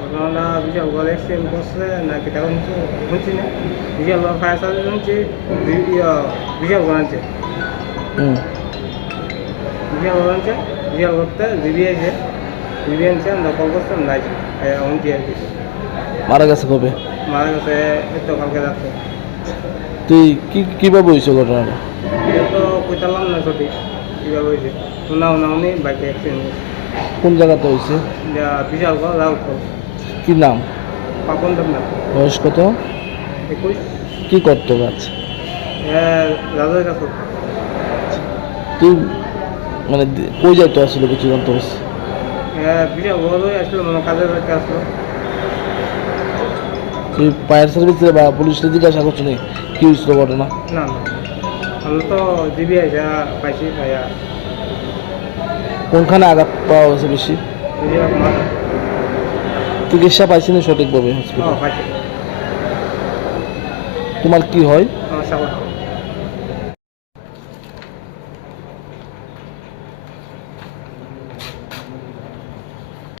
ঘটনাটা বিশাল বড় অ্যাক্সিডেন্ট করছে নাকি তেমন কিছু শুনছি না। বিশাল বড় ফায়ার সার্ভিস শুনছি বি- বিশাল বড় আনছে হুম। বিশাল বড় আনছে বিশাল করতে জিবি আছে জিবি আনছে আমরা কল করতাম নাই শুনছি আর কি। মারা গেছে কবে? মারা গেছে এই কালকে যাচ্ছে তুই কি কীভাবে হয়েছে ঘটনাটা? এটা তো কইতালাম না সঠিক। কীভাবে হয়েছে? শোনা উনা উনি বাইকে অ্যাক্সিডেন্ট কোন জায়গাতে হয়েছে? যা কি নাম? পাপন দেবনাথ। বয়স কত? একুশ। কি করতো গাছ? রাজার কাছে। তুই মানে কই যাইতে আসলে কিছু জানতে পারছি? হ্যাঁ হয়ে আসলো মানে কাজের বাড়িতে আসলো। তুই ফায়ার সার্ভিসে বা পুলিশে জিজ্ঞাসা করছ নি কি হয়েছিল ঘটনা? না না। আমি তো জিবি আইসা পাইছি ভাইয়া কোনখানে আঘাত পাওয়া হয়েছে বেশি চিকিৎসা পাইছি না সঠিকভাবে হসপিটাল তোমার কি হয়?